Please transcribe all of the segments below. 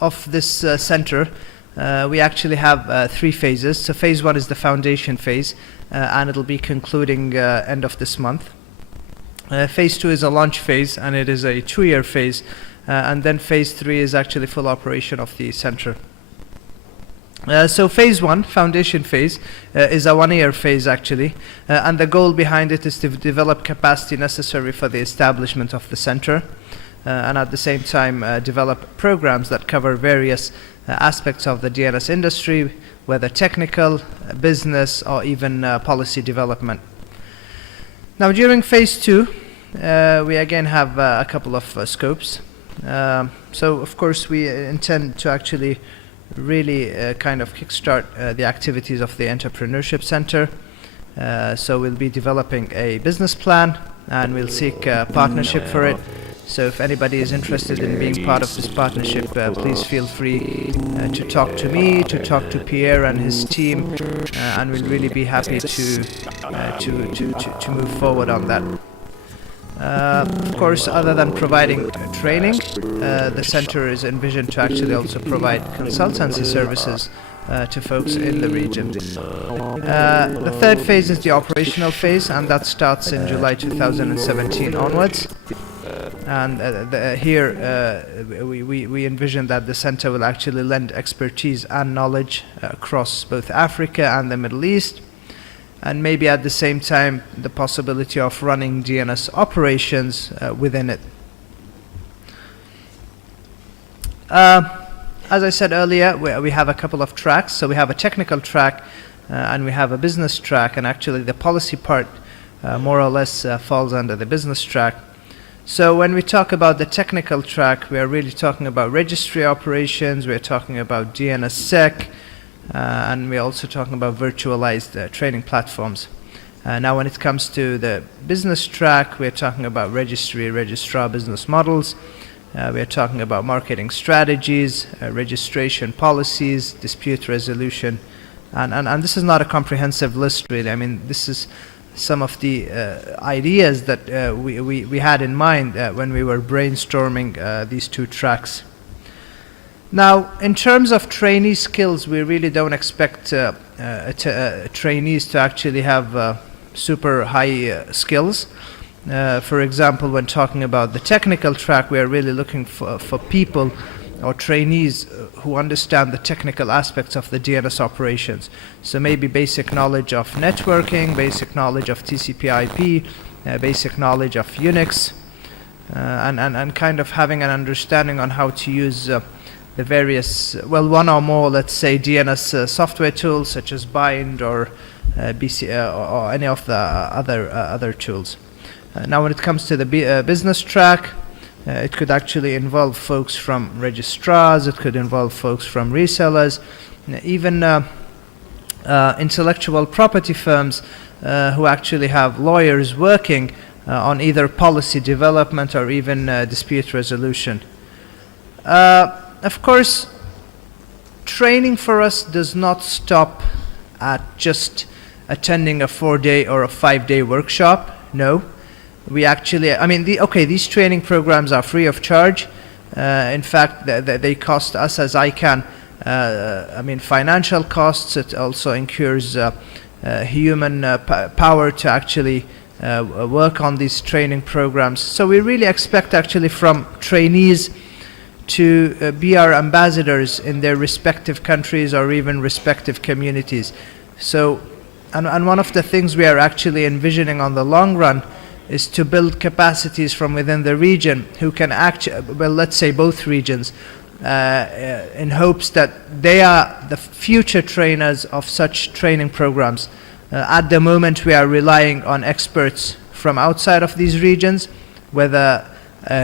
of this center, we actually have 3 phases. So phase 1 is the foundation phase, and it'll be concluding end of this month. Phase 2 is a launch phase, and it is a 2-year phase, and then phase 3 is actually full operation of the center. So phase 1, foundation phase, is a 1-year phase actually, and the goal behind it is to develop capacity necessary for the establishment of the center, and at the same time develop programs that cover various aspects of the DNS industry, whether technical, business, or even policy development. Now during phase 2, we again have a couple of scopes. So of course we intend to actually really kind of kickstart the activities of the Entrepreneurship Center. So we'll be developing a business plan, and we'll seek partnership for it. So if anybody is interested in being part of this partnership, please feel free to talk to me, to talk to Pierre and his team, and we'll really be happy to move forward on that. Of course, other than providing training, the center is envisioned to actually also provide consultancy services to folks in the region. The third phase is the operational phase, and that starts in July 2017 onwards. And here we envision that the center will actually lend expertise and knowledge across both Africa and the Middle East, and maybe at the same time the possibility of running DNS operations within it. As I said earlier, we have a couple of tracks. So we have a technical track and we have a business track, and actually the policy part more or less falls under the business track. So when we talk about the technical track, we are really talking about registry operations, we're talking about DNSSEC, and we're also talking about virtualized training platforms. Now when it comes to the business track, we're talking about registry, registrar business models, we're talking about marketing strategies, registration policies, dispute resolution, and this is not a comprehensive list really. I mean, this is some of the ideas that we had in mind when we were brainstorming these 2 tracks. Now, in terms of trainee skills, we really don't expect trainees to actually have super high skills. For example, when talking about the technical track, we are really looking for people or trainees who understand the technical aspects of the DNS operations. So maybe basic knowledge of networking, basic knowledge of TCP/IP, basic knowledge of Unix, and kind of having an understanding on how to use the various, well, one or more, let's say, DNS software tools such as Bind or BC or any of the other tools. Now, when it comes to the business track, it could actually involve folks from registrars, it could involve folks from resellers, even intellectual property firms who actually have lawyers working on either policy development or even dispute resolution. Of course, training for us does not stop at just attending a 4-day or a 5-day workshop. No. We actually, I mean, these training programs are free of charge. In fact, they cost us as ICANN, I mean, financial costs. It also incurs human power to actually work on these training programs. So we really expect actually from trainees to be our ambassadors in their respective countries or even respective communities. So, and one of the things we are actually envisioning on the long run is to build capacities from within the region who can well, let's say both regions, in hopes that they are the future trainers of such training programs. At the moment, we are relying on experts from outside of these regions, whether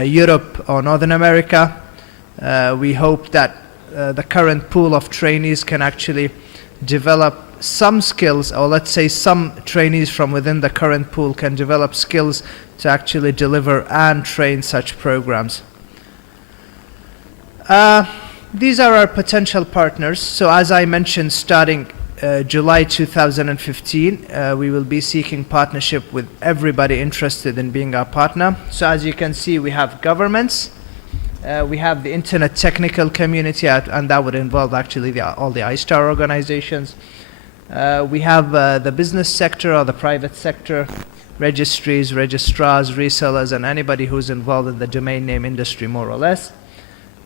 Europe or Northern America. We hope that the current pool of trainees can actually develop some skills, or let's say some trainees from within the current pool can develop skills to actually deliver and train such programs. These are our potential partners. So as I mentioned, starting July 2015, we will be seeking partnership with everybody interested in being our partner. So as you can see, we have governments, We have the internet technical community, and that would involve actually all the ISTAR organizations. We have the business sector or the private sector, registries, registrars, resellers, and anybody who's involved in the domain name industry, more or less.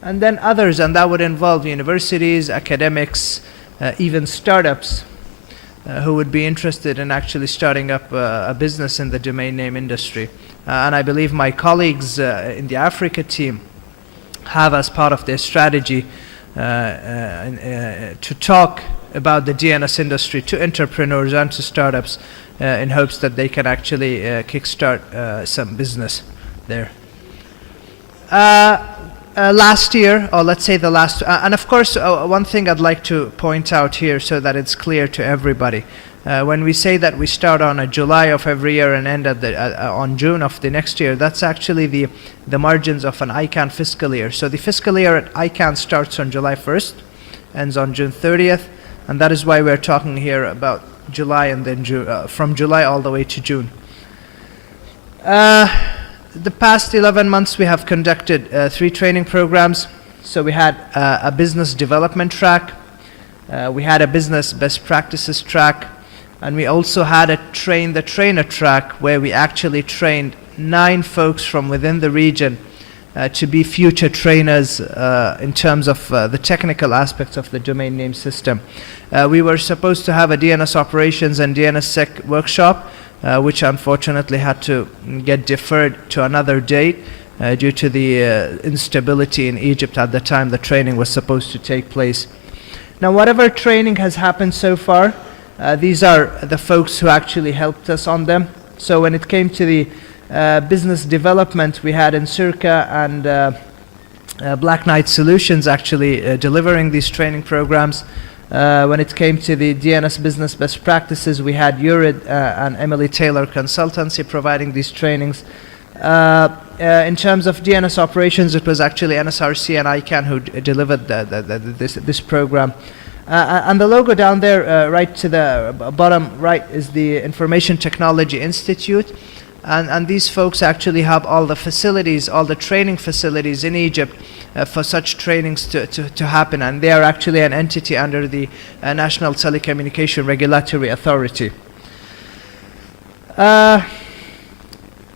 And then others, and that would involve universities, academics, even startups who would be interested in actually starting up a business in the domain name industry. And I believe my colleagues in the Africa team have, as part of their strategy, to talk about the DNS industry to entrepreneurs and to startups in hopes that they can actually kickstart some business there. Last year, or let's say the last, and of course one thing I'd like to point out here so that it's clear to everybody. When we say that we start on July of every year and end at on June of the next year, that's actually the margins of an ICANN fiscal year. So the fiscal year at ICANN starts on July 1st, ends on June 30th, and that is why we're talking here about July and then from July all the way to June. The past 11 months we have conducted 3 training programs. So we had a business development track, we had a business best practices track, and we also had a train the trainer track where we actually trained 9 folks from within the region to be future trainers in terms of the technical aspects of the domain name system. We were supposed to have a DNS operations and DNSSEC workshop, which unfortunately had to get deferred to another date due to the instability in Egypt at the time the training was supposed to take place. Now, whatever training has happened so far, these are the folks who actually helped us on them. So when it came to the business development, we had Encirca and Black Knight Solutions actually delivering these training programs. When it came to the DNS business best practices, we had Urid and Emily Taylor Consultancy providing these trainings. In terms of DNS operations, it was actually NSRC and ICANN who delivered this program. And the logo down there, right to the bottom right, is the Information Technology Institute. And these folks actually have all the facilities, all the training facilities in Egypt for such trainings to happen. And they are actually an entity under the National Telecommunication Regulatory Authority.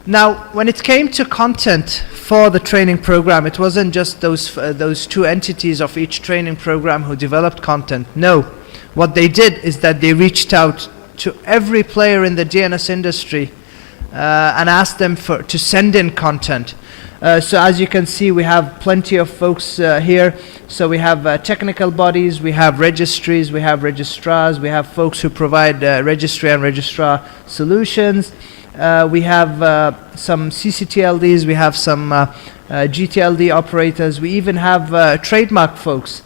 Now, when it came to content for the training program, it wasn't just those 2 entities of each training program who developed content. No, what they did is that they reached out to every player in the DNS industry and asked them to send in content. So as you can see, we have plenty of folks here. So we have technical bodies, we have registries, we have registrars, we have folks who provide registry and registrar solutions. We have some CCTLDs, we have some GTLD operators, we even have trademark folks.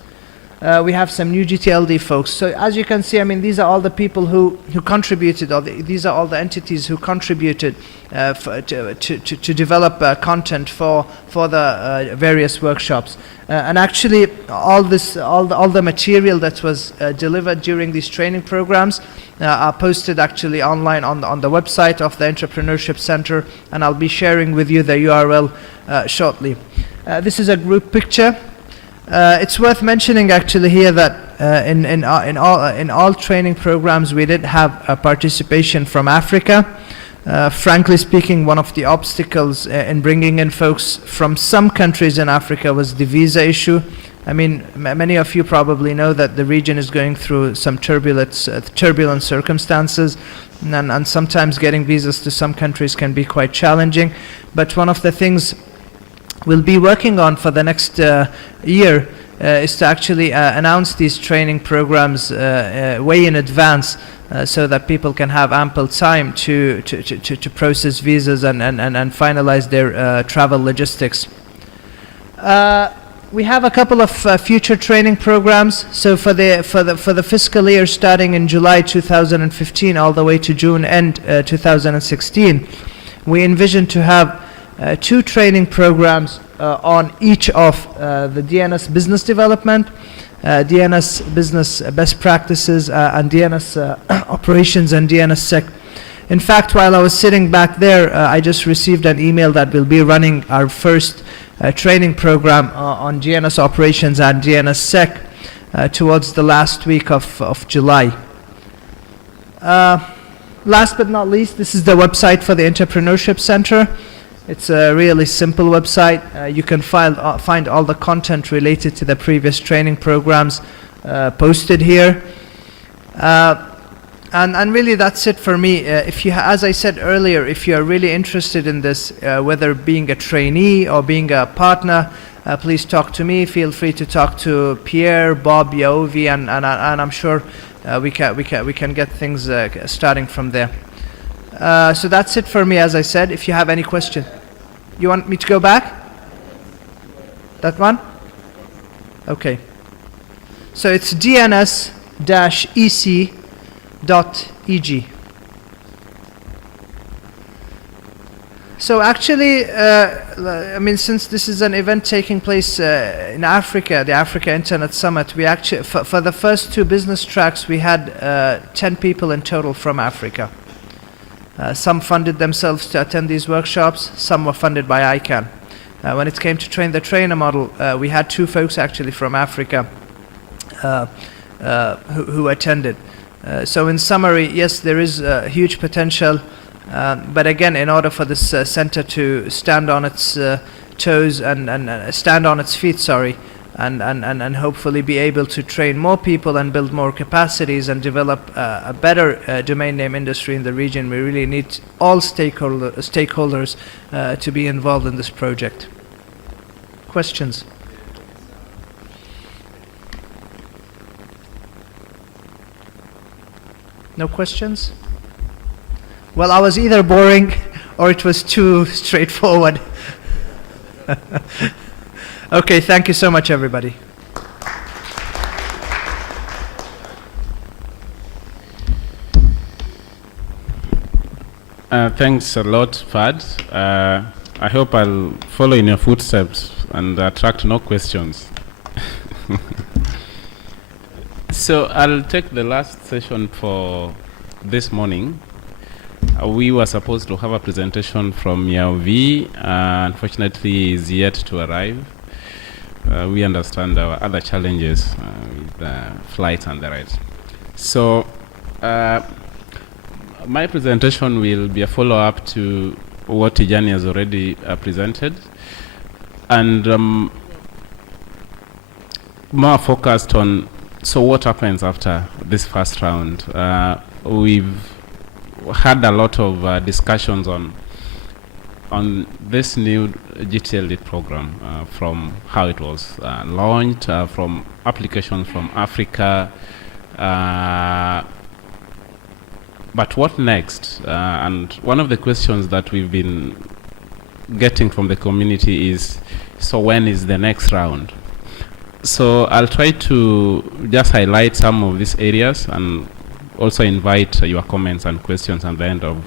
We have some new GTLD folks. So as you can see, I mean, these are all the people who contributed, or these are all the entities who contributed to develop content for the various workshops. And actually, all the material that was delivered during these training programs are posted actually online on the website of the Entrepreneurship Center, and I'll be sharing with you the URL shortly. This is a group picture. It's worth mentioning actually here that in all training programs we did have a participation from Africa. Frankly speaking, one of the obstacles in bringing in folks from some countries in Africa was the visa issue. I mean, many of you probably know that the region is going through some turbulent circumstances, and sometimes getting visas to some countries can be quite challenging. But one of the things we'll be working on for the next year is to actually announce these training programs way in advance so that people can have ample time to process visas and finalize their travel logistics. We have a couple of future training programs. So for the fiscal year starting in July 2015 all the way to June end 2016, we envision to have 2 training programs on each of the DNS business development, DNS business best practices, and DNS operations and DNSSEC. In fact, while I was sitting back there, I just received an email that we'll be running our first training program on DNS operations and DNSSEC towards the last week of July. Last but not least, this is the website for the Entrepreneurship Center. It's a really simple website. You can find all the content related to the previous training programs posted here. And really that's it for me. If you, as I said earlier, if you are really interested in this, whether being a trainee or being a partner, please talk to me. Feel free to talk to Pierre, Bob, Yaovi, and I'm sure we can get things starting from there. So that's it for me, as I said. If you have any question, you want me to go back? That one? Okay. So it's DNS-EC.EG. So actually, I mean, since this is an event taking place in Africa, the Africa Internet Summit, we actually, for the first 2 business tracks, we had 10 people in total from Africa. Some funded themselves to attend these workshops, some were funded by ICANN. When it came to train the trainer model, we had 2 folks actually from Africa who attended. So in summary, yes, there is huge potential, but again, in order for this center to stand on its toes and stand on its feet, and hopefully be able to train more people and build more capacities and develop a better domain name industry in the region, we really need all stakeholders to be involved in this project. Questions? No questions? Well, I was either boring or it was too straightforward. Okay, thank you so much, everybody. Thanks a lot, Fad. I hope I'll follow in your footsteps and attract no questions. So I'll take the last session for this morning. We were supposed to have a presentation from Yaovi. Unfortunately, he is yet to arrive. We understand our other challenges with the flights and the rest. So my presentation will be a follow-up to what Tijani has already presented, and more focused on what happens after this first round. We've had a lot of discussions on this new GTL program, from how it was launched, from applications from Africa, but what next? And one of the questions that we've been getting from the community is, so when is the next round? So I'll try to just highlight some of these areas and also invite your comments and questions at the end of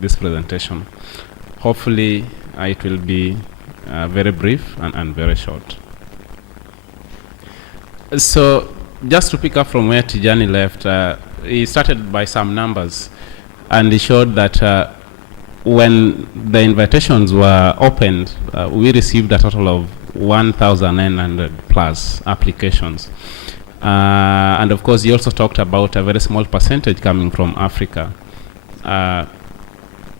this presentation. Hopefully it will be very brief and very short. So just to pick up from where Tijani left, he started by some numbers, and he showed that when the invitations were opened, we received a total of 1,900 plus applications. And of course, he also talked about a very small percentage coming from Africa.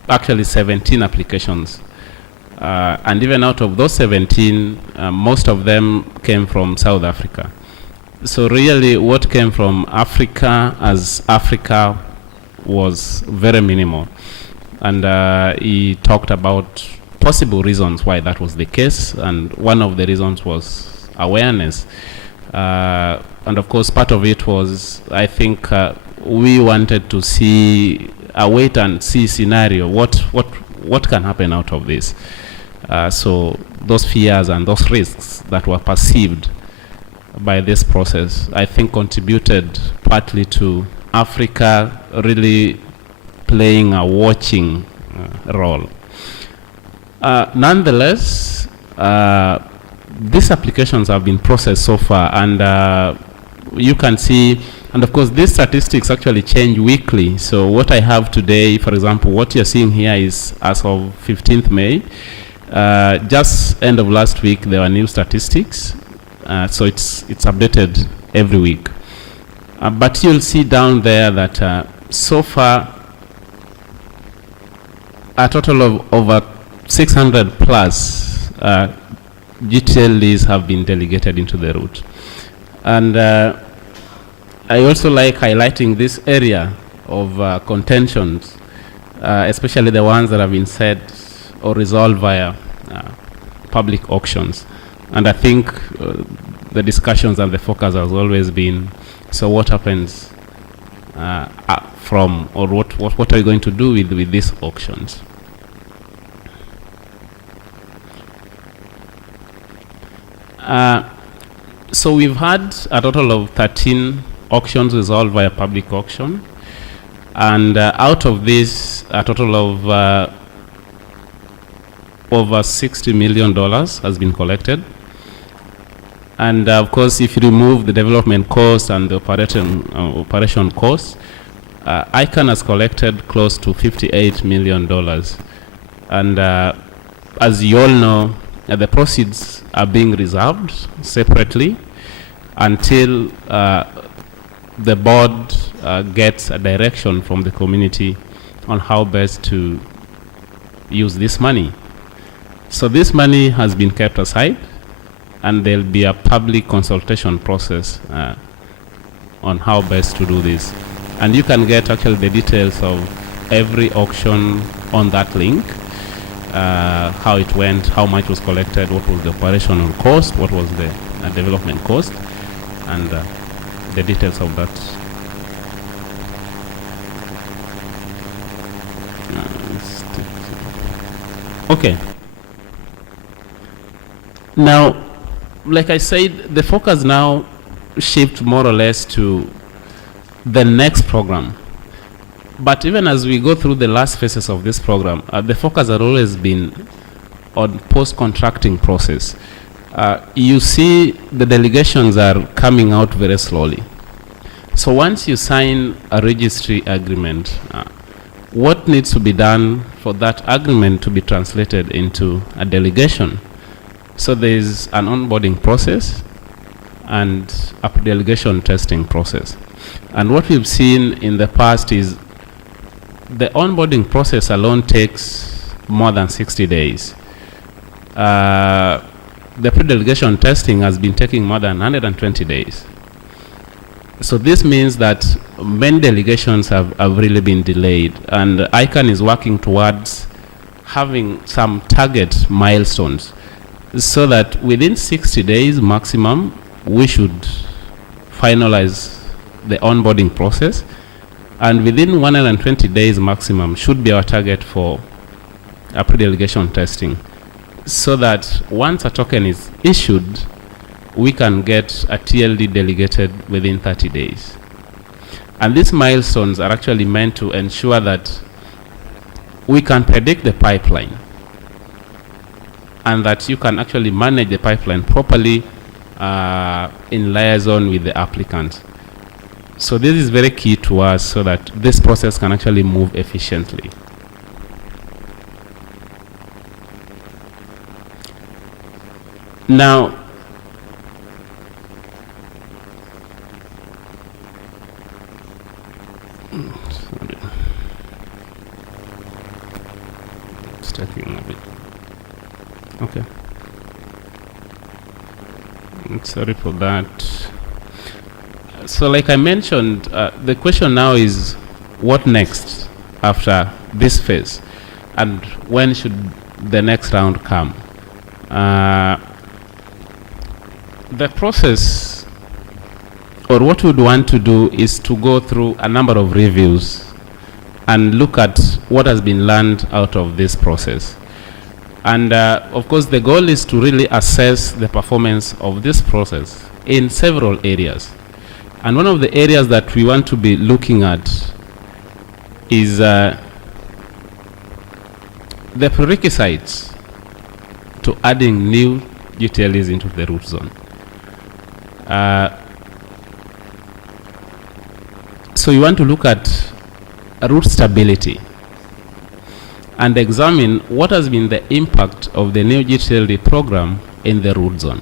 Actually 17 applications. And even out of those 17, most of them came from South Africa. So really what came from Africa as Africa was very minimal. And he talked about possible reasons why that was the case, and one of the reasons was awareness. And of course part of it was, I think, we wanted to see a wait and see scenario, what can happen out of this. So those fears and those risks that were perceived by this process, I think, contributed partly to Africa really playing a watching role. Nonetheless, these applications have been processed so far, and you can see, and of course these statistics actually change weekly. So what I have today, for example, what you're seeing here is as of 15th May. Just end of last week, there were new statistics, so it's updated every week. But you'll see down there that so far, a total of over 600 plus GTL leases have been delegated into the route. And I also like highlighting this area of contentions, especially the ones that have been set or resolved via public auctions. And I think the discussions and the focus has always been, so what happens from, or what are you going to do with these auctions? So we've had a total of 13 auctions resolved via public auction. And out of this, a total of over $60 million has been collected. And of course, if you remove the development cost and the operation cost, ICANN has collected close to $58 million. And as you all know, the proceeds are being reserved separately until the board gets a direction from the community on how best to use this money. So this money has been kept aside, and there'll be a public consultation process on how best to do this. And you can get actually the details of every auction on that link, how it went, how much was collected, what was the operational cost, what was the development cost, and the details of that. Okay. Now, like I said, the focus now shifts more or less to the next program. But even as we go through the last phases of this program, the focus has always been on post-contracting process. You see the delegations are coming out very slowly. So once you sign a registry agreement, what needs to be done for that agreement to be translated into a delegation? So there is an onboarding process and a delegation testing process. And what we've seen in the past is the onboarding process alone takes more than 60 days. The pre-delegation testing has been taking more than 120 days. So this means that many delegations have really been delayed, and ICANN is working towards having some target milestones so that within 60 days maximum, we should finalize the onboarding process, and within 120 days maximum should be our target for a pre-delegation testing, so that once a token is issued, we can get a TLD delegated within 30 days. And these milestones are actually meant to ensure that we can predict the pipeline and that you can actually manage the pipeline properly in liaison with the applicant. So this is very key to us so that this process can actually move efficiently. Now, sorry. It's taking a bit. Okay. Sorry for that. So like I mentioned, the question now is what next after this phase, and when should the next round come? The process, or what we'd want to do, is to go through a number of reviews and look at what has been learned out of this process. And of course, the goal is to really assess the performance of this process in several areas. And one of the areas that we want to be looking at is the prerequisites to adding new UTLs into the root zone. So you want to look at root stability. and examine what has been the impact of the new GTLD program in the root zone.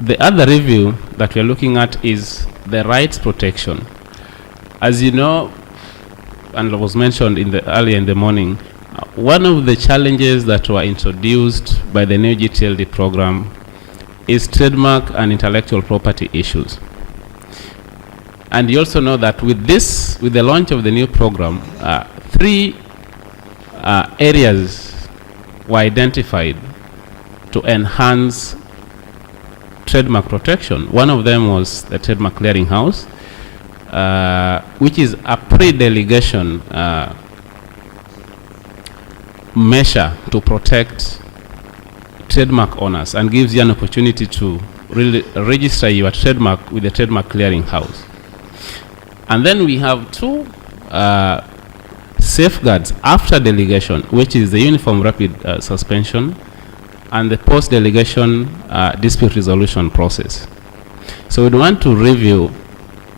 The other review that we are looking at is the rights protection. As you know, and was mentioned earlier in the morning, one of the challenges that were introduced by the new GTLD program is trademark and intellectual property issues. And you also know that with the launch of the new program, 3 areas were identified to enhance trademark protection. One of them was the Trademark Clearinghouse, which is a pre-delegation measure to protect trademark owners and gives you an opportunity to really register your trademark with the Trademark Clearinghouse. And then we have 2 safeguards after delegation, which is the uniform rapid suspension and the post-delegation dispute resolution process. So we'd want to review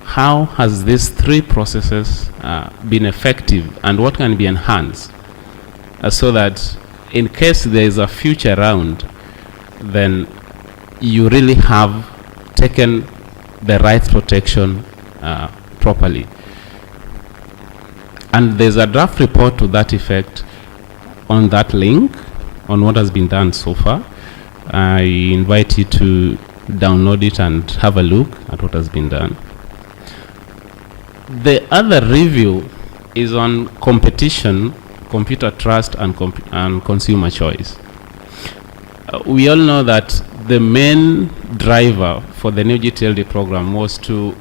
how has these 3 processes been effective and what can be enhanced so that in case there is a future round, then you really have taken the rights protection properly. And there's a draft report to that effect on that link on what has been done so far. I invite you to download it and have a look at what has been done. The other review is on competition, computer trust, and consumer choice. We all know that the main driver for the new GTLD program was to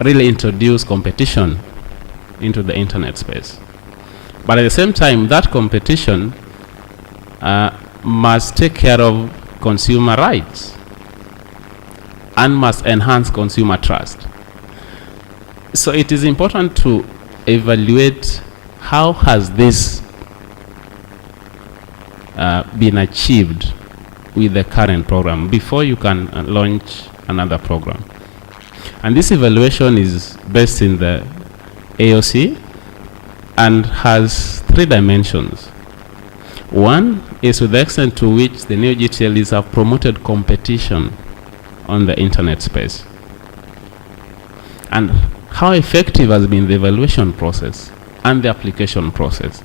really introduce competition into the internet space. But at the same time, that competition must take care of consumer rights and must enhance consumer trust. So it is important to evaluate how has this been achieved with the current program before you can launch another program. And this evaluation is based in the AOC and has 3 dimensions. One is to the extent to which the new GTLDs have promoted competition on the internet space, and how effective has been the evaluation process and the application process.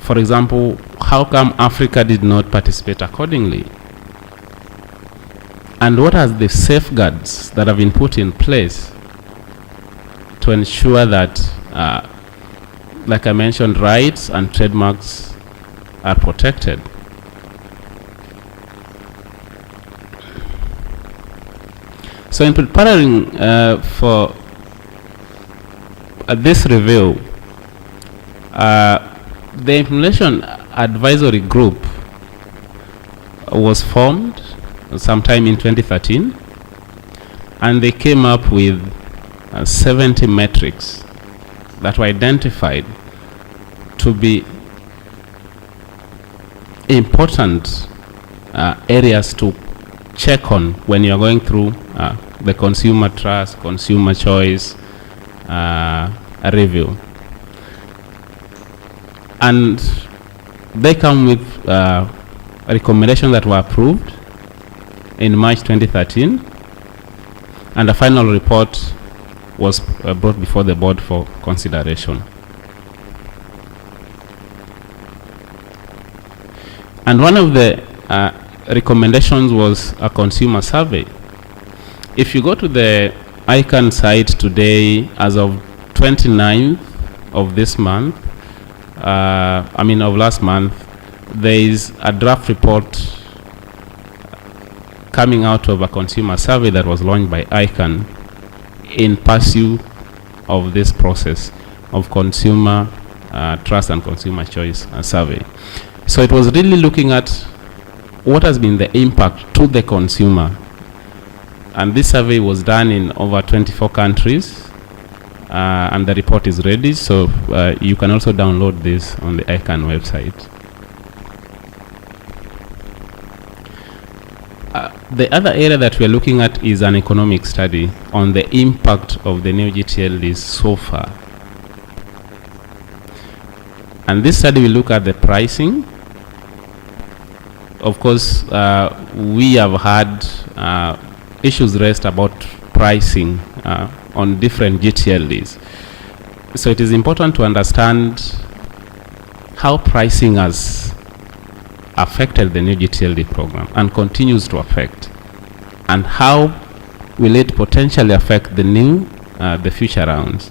For example, how come Africa did not participate accordingly? And what are the safeguards that have been put in place to ensure that, like I mentioned, rights and trademarks are protected? So in preparing for this review, the Implementation Advisory Group was formed sometime in 2013, and they came up with 70 metrics that were identified to be important areas to check on when you're going through the consumer trust, consumer choice review. And they come with recommendations that were approved in March 2013, and a final report was brought before the board for consideration. And one of the recommendations was a consumer survey. If you go to the ICANN site today, as of 29th of this month, of last month, there is a draft report coming out of a consumer survey that was launched by ICANN in pursuit of this process of consumer trust and consumer choice survey. So it was really looking at what has been the impact to the consumer. And this survey was done in over 24 countries, and the report is ready, so you can also download this on the ICANN website. The other area that we are looking at is an economic study on the impact of the new GTLDs so far And this study will look at the pricing. Of course, we have had issues raised about pricing on different GTLDs. So it is important to understand how pricing has affected the new GTLD program and continues to affect, and how will it potentially affect the future rounds.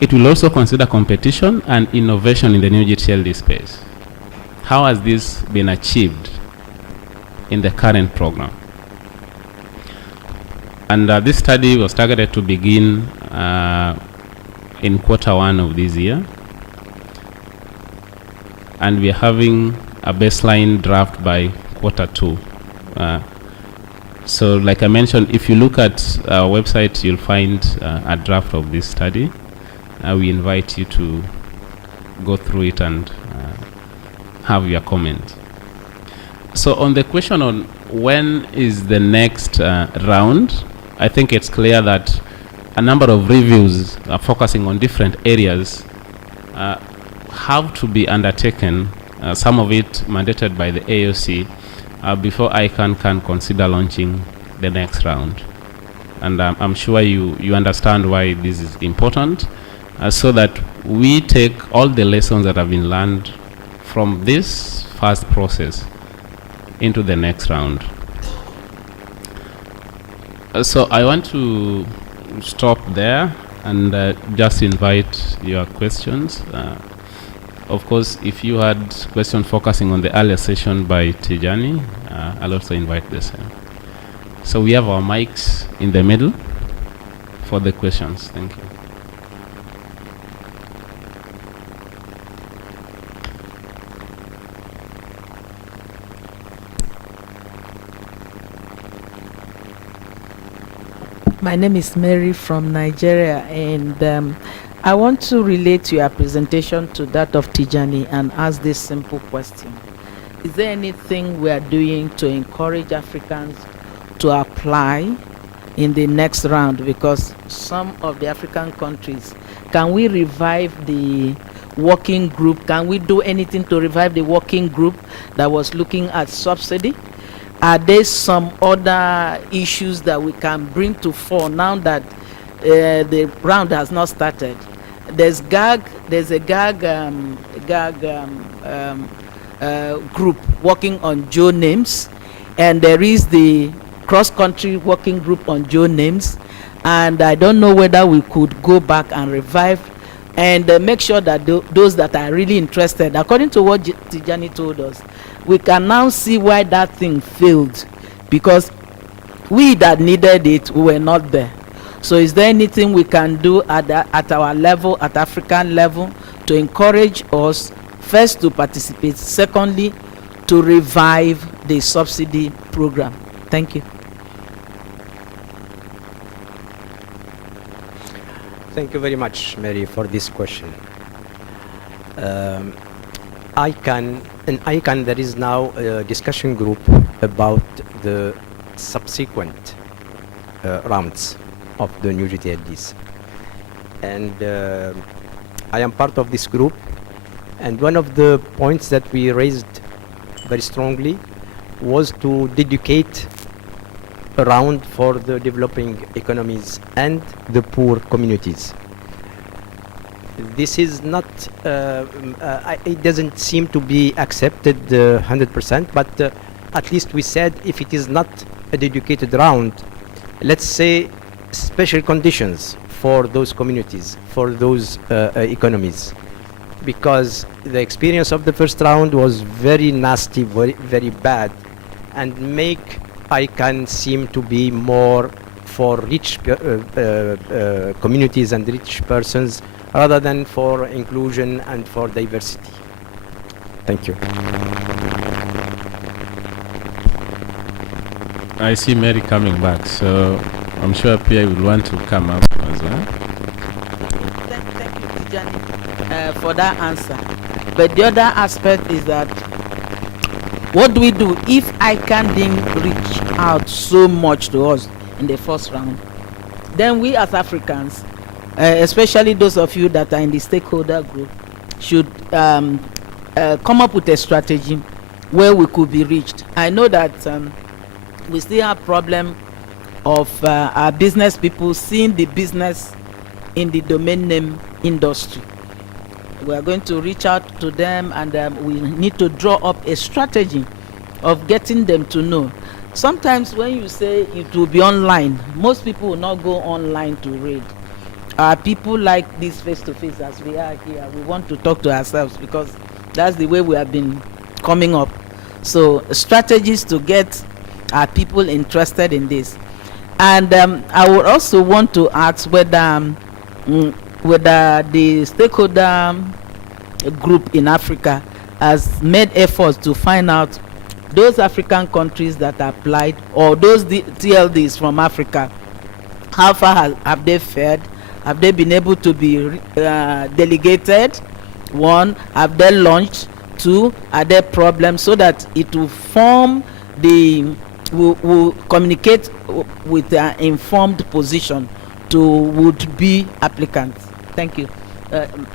It will also consider competition and innovation in the new GTLD space. How has this been achieved in the current program? And this study was targeted to begin in Q1 of this year. And we are having a baseline draft by Q2. So like I mentioned, if you look at our website, you'll find a draft of this study. We invite you to go through it and have your comment. So on the question on when is the next round, I think it's clear that a number of reviews are focusing on different areas have to be undertaken, some of it mandated by the AOC, before ICANN can consider launching the next round. And I'm sure you understand why this is important, so that we take all the lessons that have been learned from this first process into the next round. So I want to stop there and just invite your questions. Of course, if you had questions focusing on the earlier session by Tijani, I'll also invite the same. So we have our mics in the middle for the questions. Thank you. My name is Mary from Nigeria, and I want to relate your presentation to that of Tijani and ask this simple question. Is there anything we are doing to encourage Africans to apply in the next round? Because some of the African countries, can we revive the working group? Can we do anything to revive the working group that was looking at subsidy? Are there some other issues that we can bring to fore now that the round has not started? There's a GAG group working on Joe names, and there is the cross-country working group on Joe names, and I don't know whether we could go back and revive and make sure that those that are really interested, according to what Tijani told us, we can now see why that thing failed, because we that needed it, we were not there. So is there anything we can do at our level, at African level, to encourage us, first to participate, secondly, to revive the subsidy program? Thank you. Thank you very much, Mary, for this question. In ICANN, there is now a discussion group about the subsequent rounds of the new GTLDs. And I am part of this group. And one of the points that we raised very strongly was to dedicate a round for the developing economies and the poor communities. This is not, it doesn't seem to be accepted 100%, but at least we said if it is not a dedicated round, let's say special conditions for those communities, for those economies, because the experience of the first round was very nasty, very, very bad, and make ICANN seem to be more for rich communities and rich persons rather than for inclusion and for diversity. Thank you. I see Mary coming back, so I'm sure Pierre will want to come up as well. Thank you, Tijani, for that answer. But the other aspect is that, what do we do if ICANN didn't reach out so much to us in the first round? Then we as Africans, especially those of you that are in the stakeholder group, should come up with a strategy where we could be reached. I know that we still have problem of our business people seeing the business in the domain name industry. We are going to reach out to them, and we need to draw up a strategy of getting them to know. Sometimes when you say it will be online, most people will not go online to read. People like this face-to-face as we are here. We want to talk to ourselves because that's the way we have been coming up. So strategies to get our people interested in this. And I would also want to ask whether the stakeholder group in Africa has made efforts to find out those African countries that applied, or those TLDs from Africa, how far have they fared? Have they been able to be delegated? One, have they launched? Two, are there problems? So that it will form will communicate with an informed position to would-be applicants. Thank you.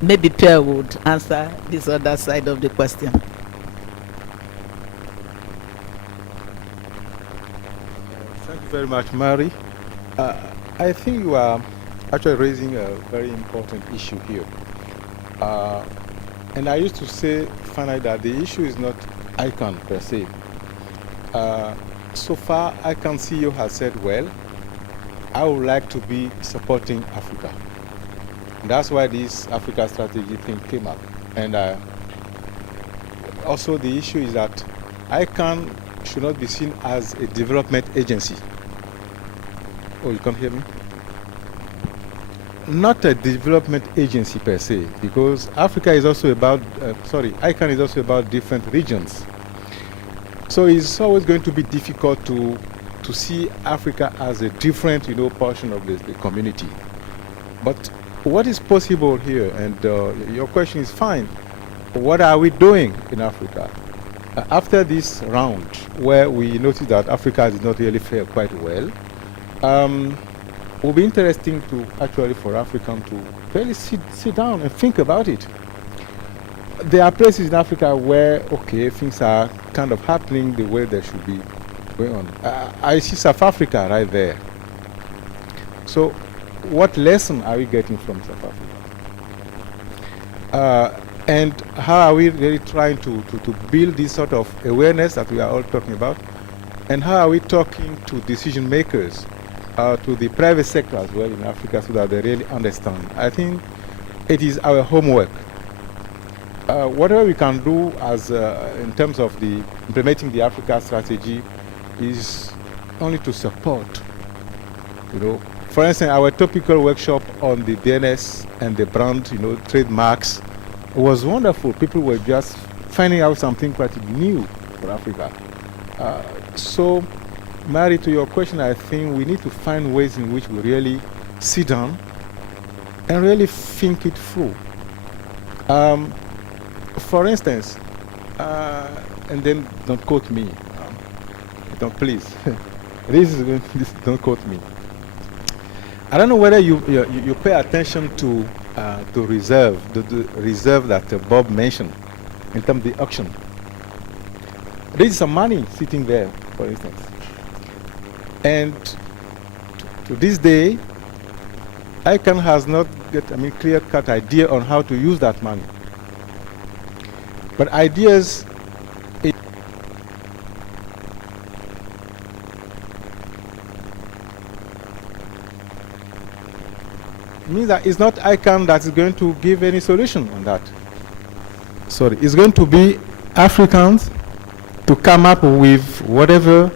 Maybe Pierre would answer this other side of the question. Thank you very much, Mary. I think you are actually raising a very important issue here. And I used to say, finally, that the issue is not ICANN per se. So far, ICANN CEO has said, well, I would like to be supporting Africa. And that's why this Africa strategy thing came up. And also the issue is that ICANN should not be seen as a development agency. Oh, you can't hear me? Not a development agency per se, because Africa is also about, ICANN is also about different regions. So it's always going to be difficult to see Africa as a different, portion of the community. But what is possible here, and your question is fine, what are we doing in Africa? After this round, where we noticed that Africa did not really fare quite well, it will be interesting to actually for Africans to really sit down and think about it. There are places in Africa where, okay, things are kind of happening the way they should be going on. I see South Africa right there. So what lesson are we getting from South Africa? And how are we really trying to build this sort of awareness that we are all talking about? And how are we talking to decision makers, to the private sector as well in Africa, so that they really understand? I think it is our homework. Whatever we can do as in terms of the implementing the Africa strategy is only to support. For instance, our topical workshop on the DNS and the brand, trademarks, was wonderful. People were just finding out something quite new for Africa. So, Mary, to your question, I think we need to find ways in which we really sit down and really think it through. For instance, and then don't quote me. Don't please. Don't quote me. I don't know whether you pay attention to reserve, the reserve that Bob mentioned in terms of the auction. There is some money sitting there, for instance. And to this day, ICANN has not got a clear-cut idea on how to use that money. But ideas means that it's not ICANN that is going to give any solution on that. Sorry, it's going to be Africans to come up with whatever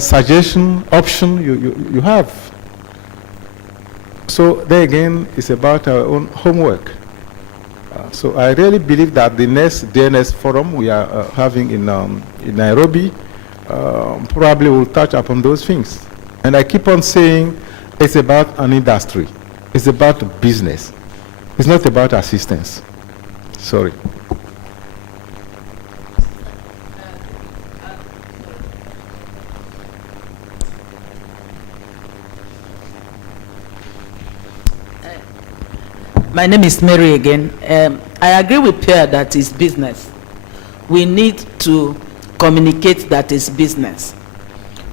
suggestion, option you have. So there again, it's about our own homework. So I really believe that the next DNS forum we are having in Nairobi probably will touch upon those things. And I keep on saying it's about an industry. It's about business. It's not about assistance. Sorry. My name is Mary again. I agree with Pierre that it's business. We need to communicate that it's business.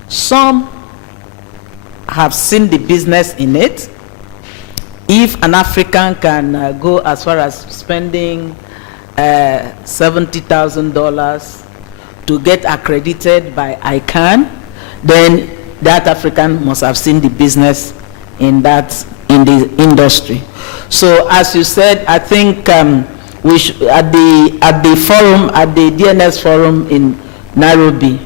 Some have seen the business in it. If an African can go as far as spending $70,000 to get accredited by ICANN, then that African must have seen the business in the industry. So as you said, I think we should, at the forum, at the DNS forum in Nairobi,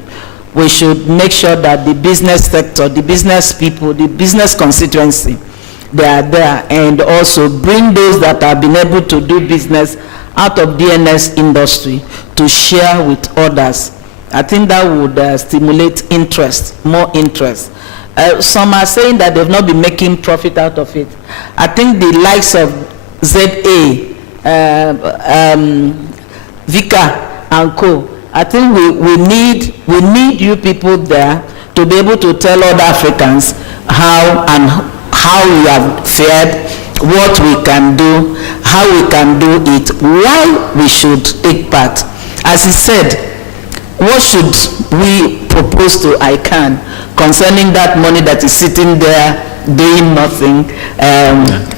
we should make sure that the business sector, the business people, the business constituency, they are there, and also bring those that have been able to do business out of DNS industry to share with others. I think that would stimulate interest, more interest. Some are saying that they've not been making profit out of it. I think the likes of ZA, Vika and Co. I think we need you people there to be able to tell other Africans how we have fared, what we can do, how we can do it, why we should take part. As he said, what should we propose to ICANN concerning that money that is sitting there doing nothing,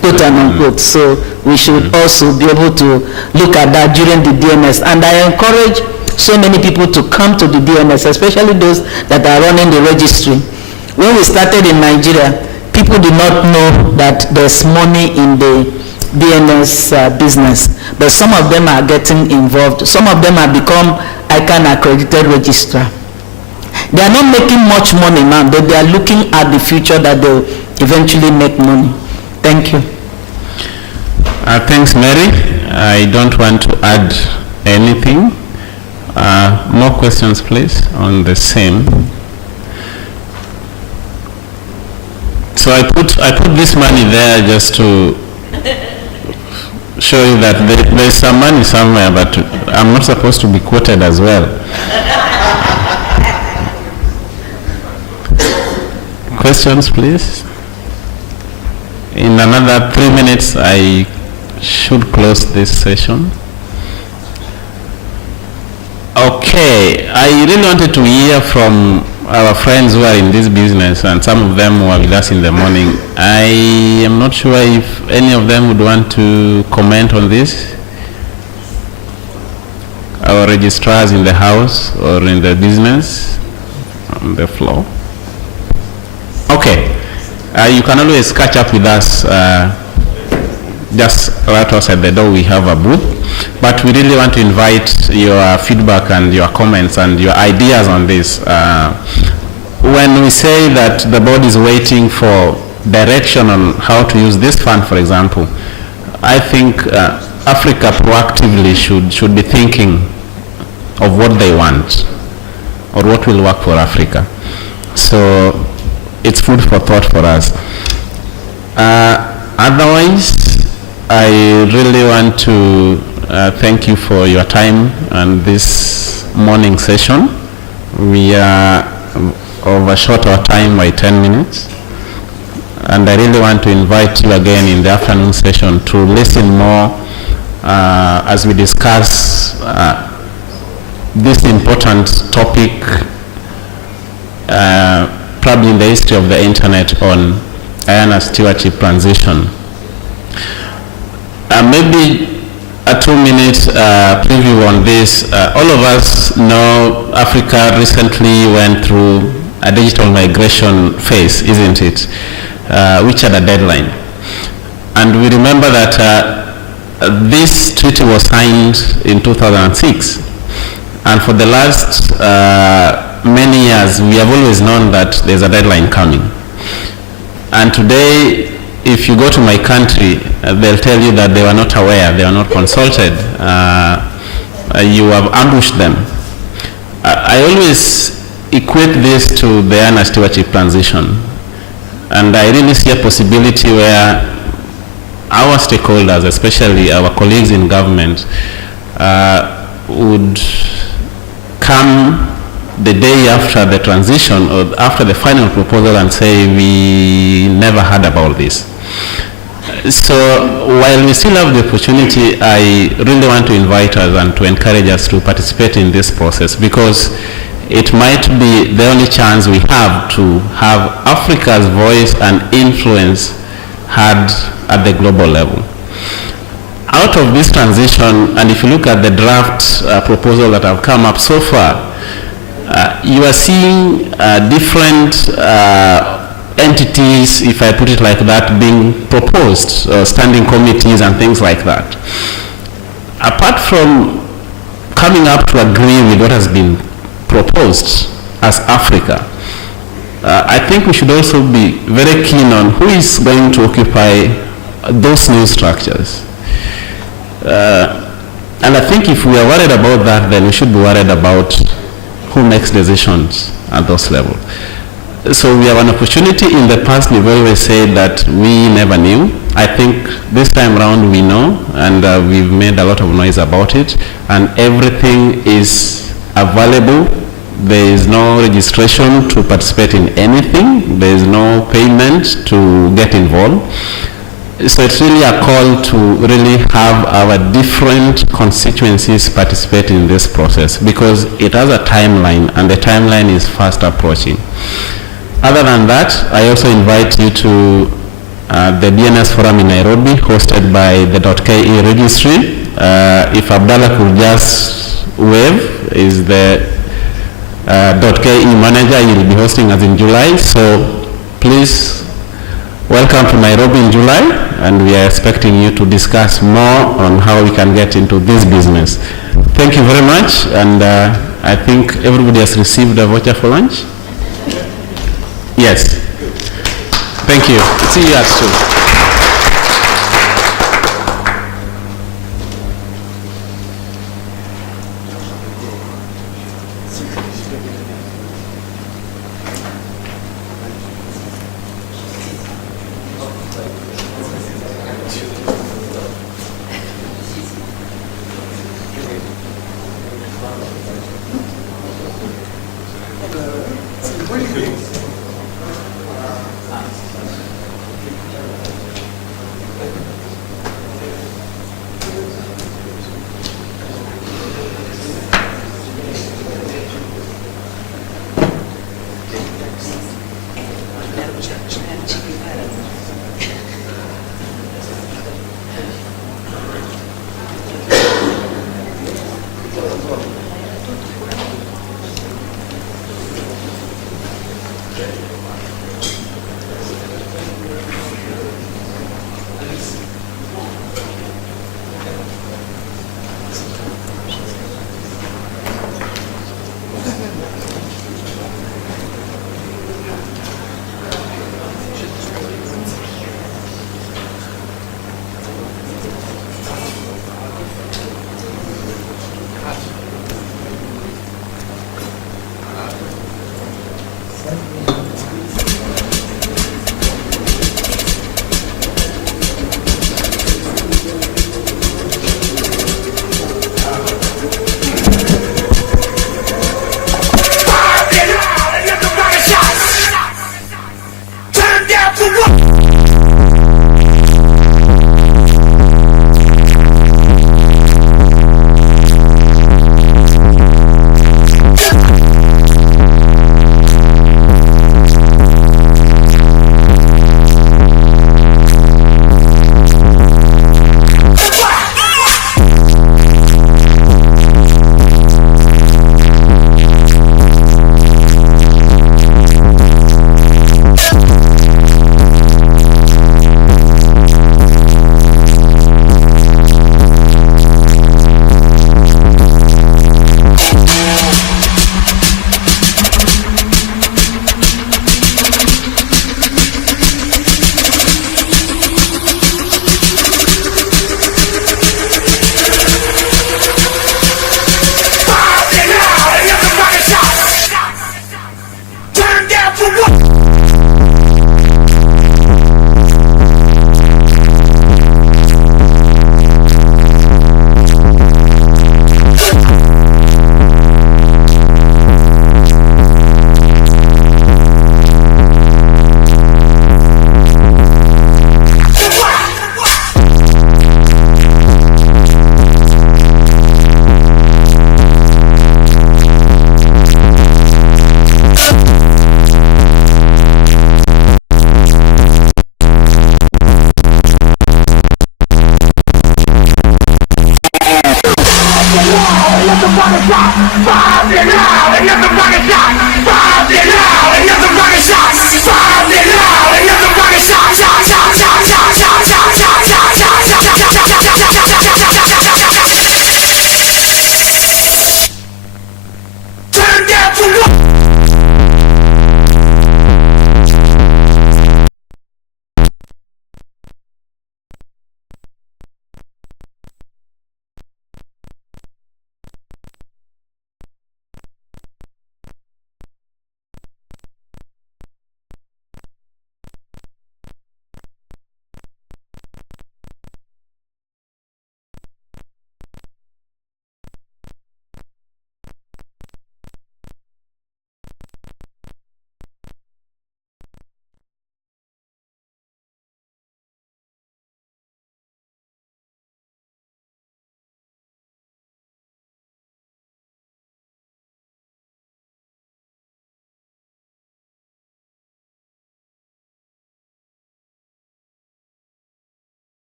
quote and unquote. So we should also be able to look at that during the DNS. And I encourage so many people to come to the DNS, especially those that are running the registry. When we started in Nigeria, people did not know that there's money in the DNS business, but some of them are getting involved. Some of them have become ICANN accredited registrar. They are not making much money now, but they are looking at the future that they'll eventually make money. Thank you. Thanks, Mary. I don't want to add anything. More questions, please, on the same. So I put this money there just to show you that there's some money somewhere, but I'm not supposed to be quoted as well. Questions, please? In another 3 minutes, I should close this session. Okay, I really wanted to hear from our friends who are in this business, and some of them who are with us in the morning. I am not sure if any of them would want to comment on this. Our registrars in the house or in the business, on the floor. Okay, you can always catch up with us. Just right outside the door we have a booth, but we really want to invite your feedback and your comments and your ideas on this. When we say that the board is waiting for direction on how to use this fund, for example, I think Africa proactively should be thinking of what they want or what will work for Africa. So it's food for thought for us. Otherwise, I really want to thank you for your time and this morning session. We are overshot our time by 10 minutes. And I really want to invite you again in the afternoon session to listen more as we discuss this important topic, probably in the history of the internet, on AIS stewardship transition. Maybe a 2-minute preview on this. All of us know Africa recently went through a digital migration phase, isn't it? Which had a deadline. And we remember that this treaty was signed in 2006. And for the last many years, we have always known that there's a deadline coming. And today, if you go to my country, they'll tell you that they were not aware, they were not consulted. You have ambushed them. I always equate this to the AIS stewardship transition. And I really see a possibility where our stakeholders, especially our colleagues in government, would come the day after the transition or after the final proposal and say, we never heard about this. So while we still have the opportunity, I really want to invite us and to encourage us to participate in this process, because it might be the only chance we have to have Africa's voice and influence heard at the global level. Out of this transition, and if you look at the draft proposal that have come up so far, you are seeing different entities, if I put it like that, being proposed, standing committees and things like that. Apart from coming up to agree with what has been proposed as Africa, I think we should also be very keen on who is going to occupy those new structures. And I think if we are worried about that, then we should be worried about who makes decisions at those levels. So we have an opportunity. In the past, we've always said that we never knew. I think this time around we know, and we've made a lot of noise about it, and everything is available. There is no registration to participate in anything. There is no payment to get involved. So it's really a call to really have our different constituencies participate in this process, because it has a timeline, and the timeline is fast approaching. Other than that, I also invite you to the DNS forum in Nairobi, hosted by the .ke registry. If Abdallah could just wave, is the .ke manager. He will be hosting us in July. So please welcome to Nairobi in July, and we are expecting you to discuss more on how we can get into this business. Thank you very much, and I think everybody has received a voucher for lunch. Yes. Thank you. See you at 2. For what?